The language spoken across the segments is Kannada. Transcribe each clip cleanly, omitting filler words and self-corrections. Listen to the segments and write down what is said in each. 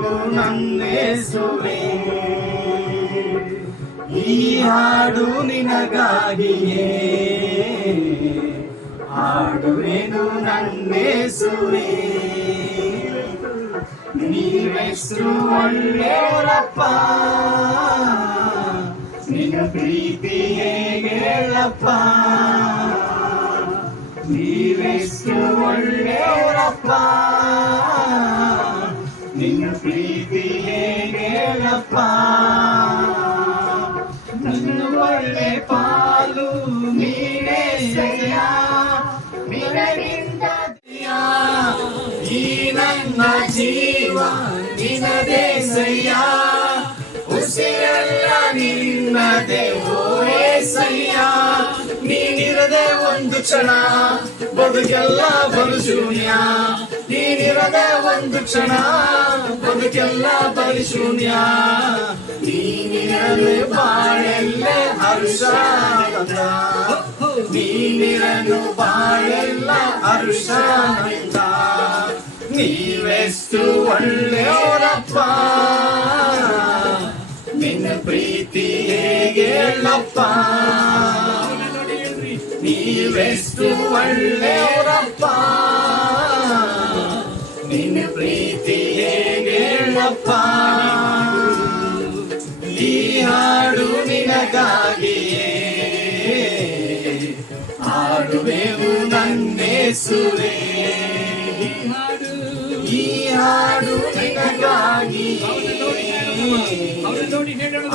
ಹಾಡುವೆವು ನನ್ನೇಸುವೆ, ಈ ಹಾಡು ನಿನಗಾಗಿಯೇ ಹಾಡುವೆನು ನನ್ನೇಸುವೆ. ನೀವೆಷ್ಟು ಒಳ್ಳೆಯವರಪ್ಪ, ನಿನ್ನ ಪ್ರೀತಿ ಹೇಗೆ ಹೇಳಪ್ಪ. ನೀವೆಷ್ಟು ಒಳ್ಳೆಯವರಪ್ಪ, ನಿನ್ನ ಪ್ರೀತಿ ಹೇಗೆ ಹೇಳಪ್ಪ. ನನ್ನ ಒಳ್ಳೆ ಪಾಲು ನೀನೇ ಸಯ್ಯ, ನಿನಗಿಂತ ಈ ನನ್ನ ಜೀವ ನಿನದೇ ಸಯ್ಯ, ಉಸಿರೆಲ್ಲ ನಿನ್ನದೇ ಓ ಏಸಯ್ಯ. ನೀನಿರದೆ ಒಂದು ಕ್ಷಣ ಬದುಕೆಲ್ಲ ಬಲು ಶೂನ್ಯ, ನೀನಿರದೆ ಒಂದು ಕ್ಷಣ ಬದುಕೆಲ್ಲ ಬಲು ಶೂನ್ಯ. ನೀನಿರಲು ಬಾಳೆಲ್ಲ ಹರುಷ, ನೀನಿರಲು ಬಾಳೆಲ್ಲ ಹರುಷ. ನೀವೆಷ್ಟು ಒಳ್ಳೆಯವರಪ್ಪ, ನಿನ್ನ ಪ್ರೀತಿ ಹೇಗೆ ಹೇಳಪ್ಪ. ನೀವೆಷ್ಟು ಒಳ್ಳೆಯವರಪ್ಪ, ನಿನ್ನ ಪ್ರೀತಿ ಹೇಗೆ ಹೇಳಪ್ಪ. ಈ ಹಾಡು ನಿನಗಾಗಿಯೇ ಹಾಡುವೆವು ನನ್ನೇಸುವೆ, ಈ ಹಾಡು ನಿನಗಾಗಿಯೇ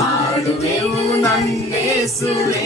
ಹಾಡುವೆವು ನನ್ನೇಸುವೆ.